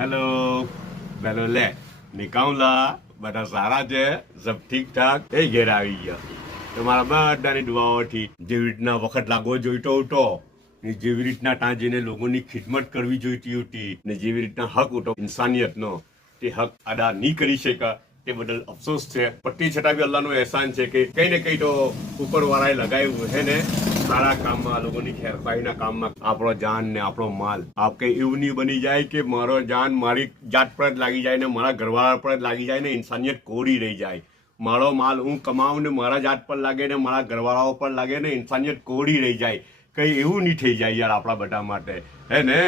hello bellow લે નિકાઉલા બધા સારા છે સબ ઠીક ઠાક એ ઘેર આવી ગયા તમારા બધાની દુઆઓથી જેવી રીતના વખત લાગવો જોઈતો હતો ને જેવી રીતના ત્યાં જઈને લોકોની ખિદમત કરવી જોઈતી હતી ને જેવી રીતના હક હતો ઇન્સાનિયતનો તે હક અદા નહીં કરી શક્યા તે બદલ અફસોસ છે પટ્ટી છતાં બી અલ્લાહનો અહેસાન છે કે કઈ ને કઈ તો ઉપરવાળાએ લગાવ્યું છે ને સારા કામમાં લોકોની ખેરખાઈના કામમાં આપણો જાન ને આપણો માલ આપ કઈ એવું નહીં બની જાય કે મારો જાન મારી જાત પર જ લાગી જાય ને મારા ઘરવાળા પર જ લાગી જાય ને ઇન્સાનિયત કોરી રહી જાય મારો માલ હું કમાવું ને મારા જાત પર લાગે ને મારા ઘરવાળાઓ પર લાગે ને ઇન્સાનિયત કોરી રહી જાય કઈ એવું નહીં થઈ જાય યાર આપણા બધા માટે હે ને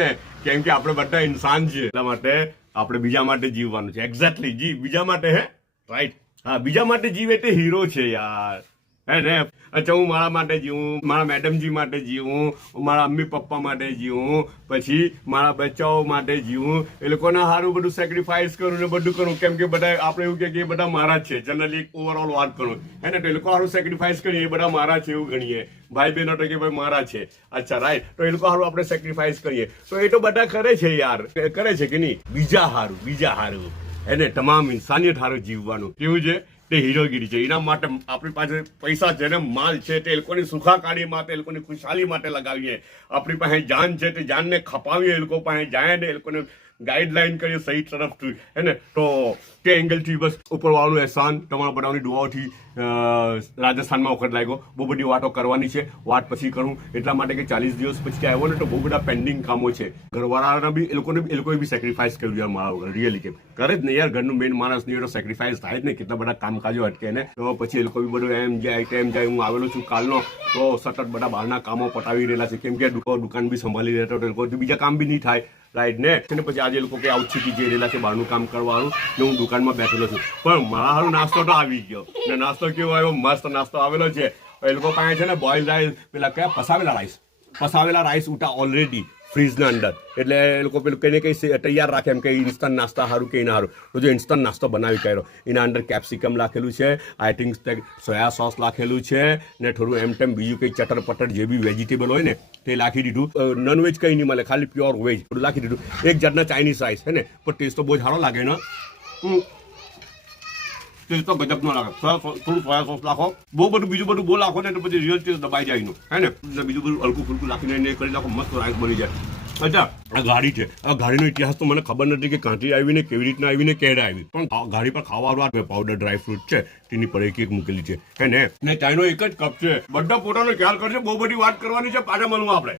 કેમ કે આપણે બધા ઇન્સાન છીએ એટલા માટે આપણે બીજા માટે જીવવાનું છે એક્ઝેક્ટલી જી બીજા માટે હે રાઈટ હા બીજા માટે જીવે તે હીરો છે યાર હે ને અચ્છા હું મારા માટે જીવું મારા મેડમજી માટે જીવું મારા મમ્મી પપ્પા માટે જીવું પછી મારા બચ્ચાઓ માટે જીવું એ લોકોના સારું બધું સેક્રિફાઈસ કરું ને બધું કરું કેમ કે બધા આપણે એવું કે એ બધા મારા જ છે જનરલી ઓવરઓલ વાત કરું હે ને તો એ લોકો સારું સેક્રિફાઈસ કરીએ એ બધા મારા છે એવું ગણીએ ભાઈ બહેનો તો કે ભાઈ મારા છે અચ્છા રાઈટ તો એ લોકો સારું આપણે સેક્રિફાઈસ કરીએ તો એ તો બધા કરે છે યાર કરે છે કે નહીં બીજા સારું એને તમામ ઇન્સાનિયત સારું જીવવાનું કેવું છે તે હીરોગીરી છે એના માટે આપણી પાસે પૈસા છે ને માલ છે તે લોકોની સુખાકારી માટે એ લોકોની ખુશાલી માટે લગાવીએ આપણી પાસે જાન છે તે જાનને ખપાવીએ એ લોકો પાસે જાય ને એ લોકોને ગાઈડલાઈન કરીએ સહી તરફથી હે ને તો તે એંગલથી બસ ઉપરવાળાનું અહેસાન તમારા બધાની દુઆઓથી રાજસ્થાનમાં વખત લાગ્યો બહુ બધી વાતો કરવાની છે વાત પછી કરું એટલા માટે કે 40 દિવસ પછી આવ્યો ને તો બહુ બધા પેન્ડિંગ કામો છે ઘરવાળાના બી એ લોકોએ બી સેક્રિફાઈસ કર્યું યાર મારા વગર રિયલી કે કરે જ નહીં યાર ઘરનું મેઇન માણસ નહીં તો સેક્રિફાઈસ થાય જ ને કેટલા બધા કામકાજો અટકે ને તો પછી એ લોકો બી બધું એમ જાય તેમ જાય હું આવેલો છું કાલનો તો સતત બધા બહારના કામો પટાવી રહેલા છે કેમ કે દુકાન બી સંભાળી રહેતો એ લોકો બીજા કામ બી નહીં થાય રાઈટ ને પછી આજે લોકો કે આઉટસીટી જઈ રહેલા છે બહારનું કામ કરવાનું ને હું દુકાનમાં બેઠેલો છું પણ મારા હારું નાસ્તો તો આવી ગયો ને નાસ્તો કેવો આવ્યો મસ્ત નાસ્તો આવેલો છે એ લોકો પાસે છે ને બોઇલ રાઈસ પેલા કયા પસાવેલા રાઈસ ઉઠા ઓલરેડી ફ્રીજના અંદર એટલે એ લોકો પેલું કંઈ ને કંઈ તૈયાર રાખે એમ કે ઇન્સ્ટન્ટ નાસ્તા સારું કે ના સારું તો જો ઇન્સ્ટન્ટ નાસ્તો બનાવી કર્યો એના અંદર કેપ્સિકમ લાખેલું છે આઈ થિંક સોયા સોસ લાખેલું છે ને થોડું એમ ટેમ બીજું કંઈ ચટર પટર જે બી વેજીટેબલ હોય ને તે લાખી દીધું નોનવેજ કંઈ નહીં મળે ખાલી પ્યોર વેજ થોડું લાખી દીધું એક જાતના ચાઇનીઝ રાઈસ હે ને પણ ટેસ્ટ તો બહુ સારો લાગે ને ટેસ્ટ તો ગજબનો લાગે થોડું સોયા સોસ લાખો બહુ બધું બીજું બધું બહુ લાખો ને તો પછી રિયલ ટેસ્ટ દબાઈ જાય એનું હે ને બીજું બધું હલકું ફુલકું લાખીને કરી નાખો મસ્ત રાઈસ બની જાય અચ્છા આ ગાડી છે આ ગાડીનો ઇતિહાસ તો મને ખબર નથી કે ક્યાંથી આવીને કેવી રીતના આવીને ક્યારે આવી પણ ગાડી પર ખાવાનું પાવડર ડ્રાય ફ્રૂટ છે તેની પર એક મૂકેલી છે હે ને ચાઈનો એક જ કપ છે બધા પોતાનો ખ્યાલ કરશે બહુ બધી વાત કરવાની છે પાછા મળવું આપણે